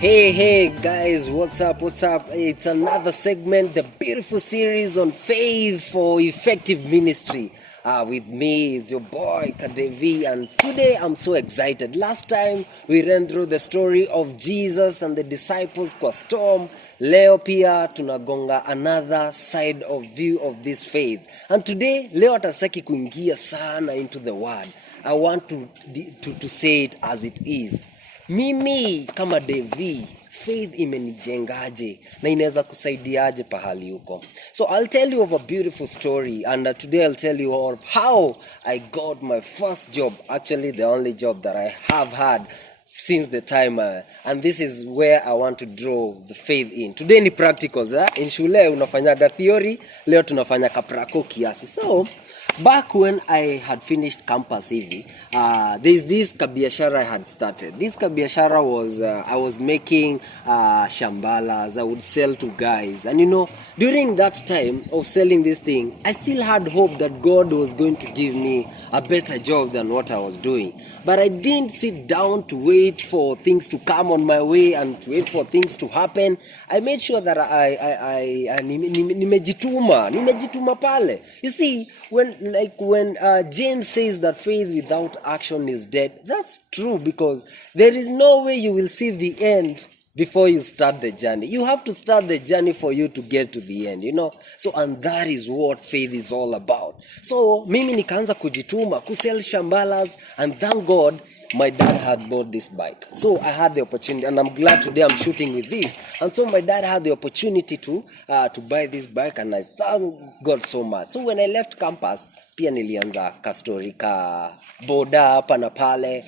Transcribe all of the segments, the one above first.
Hey guys, what's up? It's another segment, the beautiful series on faith for effective ministry. With me, it's your boy Kadevi, and today I'm so excited. Last time we ran through the story of Jesus and the disciples kwa storm. Leo pia tunagonga another side of view of this faith. And today, leo atasaki kuingia sana into the word. I want to say it as it is. Mimi kama Devi, faith imenijengaje na inaweza kusaidiaje pahali huko. So I'll tell you of a beautiful story, and today I'll tell you of how I got my first job, actually the only job that I have had since the time, and this is where I want to draw the faith in. Today ni practicals, in shule unafanyaga theory, leo tunafanya kaprako kiasi. So back when I had finished campus hivi, there's this kabiashara I had started. This kabiashara was, I was making shambalas. I would sell to guys. And during that time of selling this thing, I still had hope that God was going to give me a better job than what I was doing. But I didn't sit down to wait for things to come on my way and to wait for things to happen. I made sure that nimejituma pale. You see, when James says that faith without action is dead, that's true, because there is no way you will see the end before you start the journey. You have to start the journey for you to get to the end, So, and that is what faith is all about. So, mimi nikaanza kujituma, kusell shambalas, and thank God, my dad had bought this bike. So I had the opportunity, and I'm glad today I'm shooting with this. And so my dad had the opportunity to buy this bike, and I thank God so much. So when I left campus, pia nilianza kastori ka boda hapa na pale,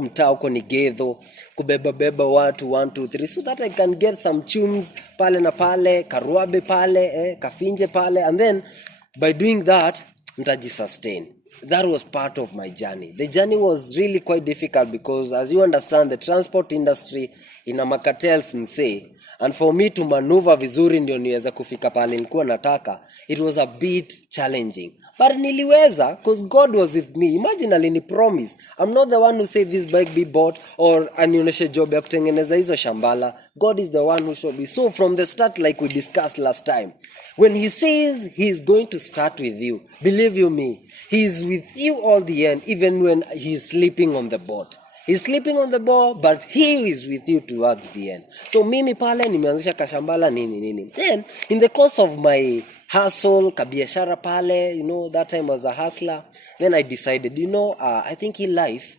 mtaa uko ni Gedho, kubeba watu 1 2 3, so that I can get some tunes pale na pale, karuabe pale, kafinje pale, and then by doing that nitajisustain. That was part of my journey. The journey was really quite difficult because, as you understand, the transport industry ina makatels msee, and for me to maneuver vizuri ndio niweza kufika pale nilikuwa nataka, it was a bit challenging. But niliweza, because God was with me. Imagine alini promise. I'm not the one who said this bike be bought or anionyeshe job ya kutengeneza hizo shambala. God is the one who showed me. So from the start, like we discussed last time, when he says he is going to start with you, believe you me, he is with you all the end, even when he is sleeping on the boat. He's sleeping on the boat, but he is with you towards the end. So mimi pale nimeanzisha kashambala nini. Then in the course of my hustle, kabiashara pale, that time I was a hustler. Then I decided, I think in life,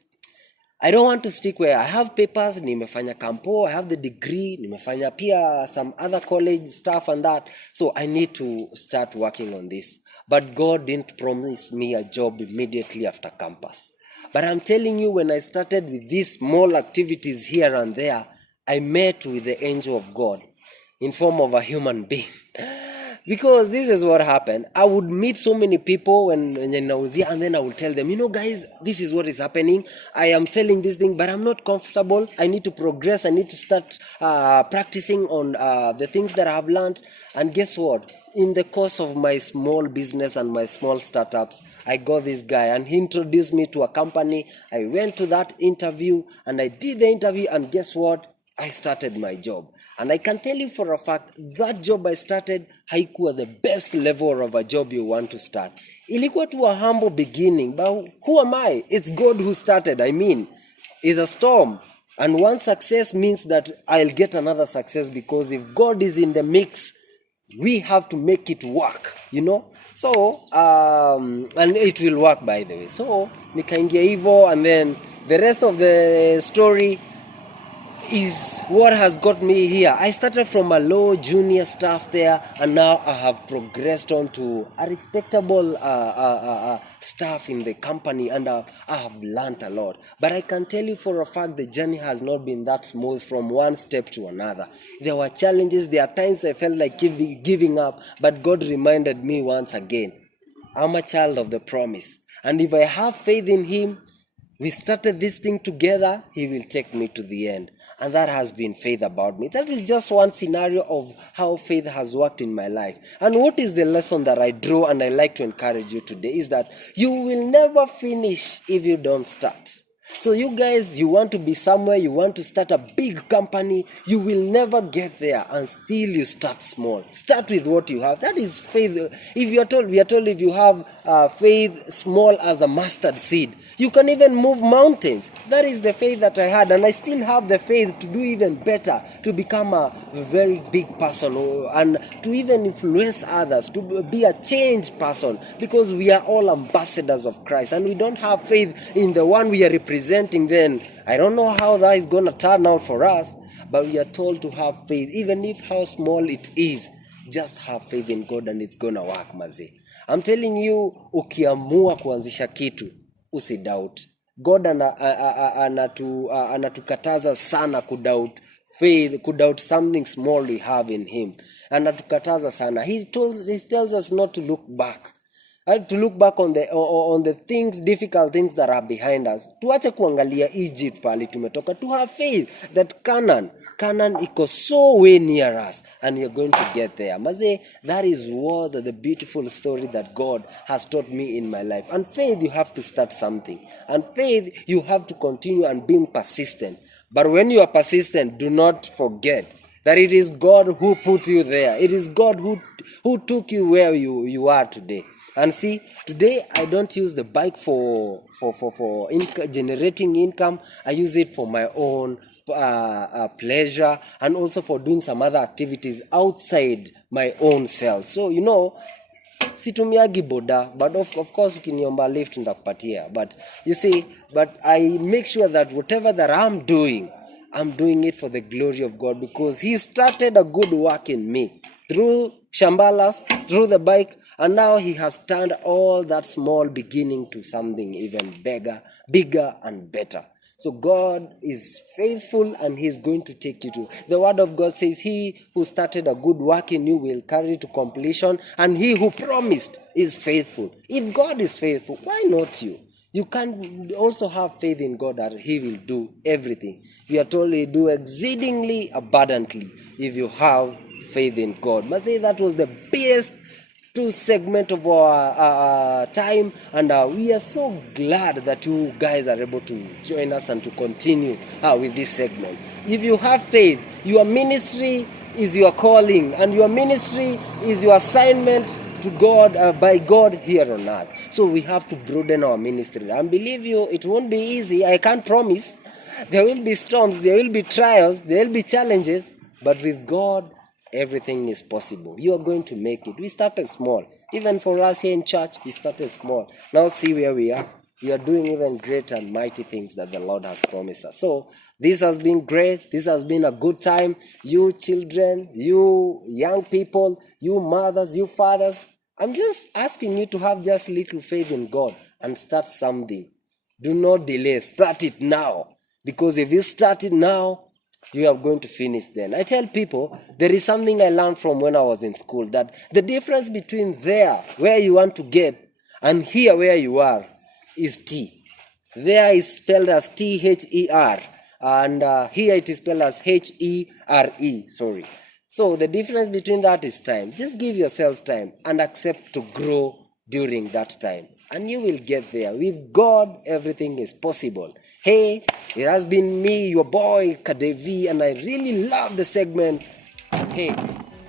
I don't want to stick where I have papers, nimefanya campo, I have the degree, nimefanya pia some other college stuff and that. So I need to start working on this. But God didn't promise me a job immediately after campus. But I'm telling you, when I started with these small activities here and there, I met with the angel of God in form of a human being. Because this is what happened. I would meet so many people when I was here, and then I would tell them, guys, this is what is happening. I am selling this thing, but I'm not comfortable. I need to progress. I need to start practicing on the things that I have learned. And guess what? In the course of my small business and my small startups, I got this guy, and he introduced me to a company. I went to that interview, and I did the interview, and guess what? I started my job. And I can tell you for a fact, that job I started, haikuwa the best level of a job you want to start. Ilikuwa to a humble beginning, but who am I? It's God who started. It's a storm. And one success means that I'll get another success, because if God is in the mix, we have to make it work, So, and it will work, by the way. So, nikaingia hivyo, and then the rest of the story is what has got me here. I started from a low junior staff there, and now I have progressed on to a respectable staff in the company, and I have learned a lot. But I can tell you for a fact, the journey has not been that smooth from one step to another. There were challenges. There are times I felt like giving up, but God reminded me once again, I'm a child of the promise. And if I have faith in him, We started this thing together, he will take me to the end. And that has been faith about me. That is just one scenario of how faith has worked in my life. And what is the lesson that I draw and I like to encourage you today is that you will never finish if you don't start. So you guys, you want to be somewhere, you want to start a big company, you will never get there until you start small. Start with what you have. That is faith. If we are told if you have faith small as a mustard seed, you can even move mountains. That is the faith that I had, and I still have the faith to do even better, to become a very big person, and to even influence others, to be a changed person, because we are all ambassadors of Christ, and we don't have faith in the one we are representing. Then I don't know how that is going to turn out for us, but we are told to have faith, even if how small it is. Just have faith in God and it's going to work, mazi. I'm telling you, ukiamua kuanzisha kitu, usidoubt. God anatukataza sana kudoubt faith, kudoubt something small we have in him. Anatukataza sana. He tells us not to look back. To look back on the things, difficult things that are behind us. Tuache kuangalia Egypt pali tumetoka. To have faith that Canaan iko so way near us and you're going to get there. Maze, that is what the beautiful story that God has taught me in my life. And faith, you have to start something. And faith, you have to continue and being persistent. But when you are persistent, do not forget that it is God who put you there. It is God who took you where you are today. And see, today I don't use the bike for generating income. I use it for my own pleasure and also for doing some other activities outside my own self. So, situmiagi boda, but of course ukiniomba lift ndakupatia. But you see, but I make sure that whatever that I'm doing it for the glory of God, because he started a good work in me through Shambalas, through the bike, and now he has turned all that small beginning to something even bigger and better. So God is faithful and he's going to take you to. The word of God says, he who started a good work in you will carry it to completion, and he who promised is faithful. If God is faithful, why not you? You can also have faith in God that he will do everything. We are told he do exceedingly abundantly if you have faith in God. But say that was the best two segment of our time, and we are so glad that you guys are able to join us and to continue with this segment. If you have faith, your ministry is your calling, and your ministry is your assignment to God, by God here on earth. So we have to broaden our ministry. And believe you, it won't be easy. I can't promise. There will be storms, there will be trials, there will be challenges, but with God, everything is possible. You are going to make it. We started small. Even for us here in church, we started small. Now see where we are. We are doing even great and mighty things that the Lord has promised us. So this has been great. This has been a good time. You children, you young people, you mothers, you fathers, I'm just asking you to have just little faith in God and start something. Do not delay. Start it now. Because if you start it now, you are going to finish then. I tell people, there is something I learned from when I was in school, that the difference between there, where you want to get, and here where you are, is T. There is spelled as T-H-E-R, and here it is spelled as H-E-R-E, sorry. So the difference between that is time. Just give yourself time and accept to grow during that time, and you will get there. With God, everything is possible. Hey, it has been me, your boy Kadevi, and I really love the segment. Hey,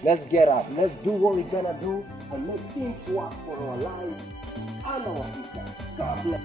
let's get up, let's do what we're gonna do and make things work for our lives and our future. God bless.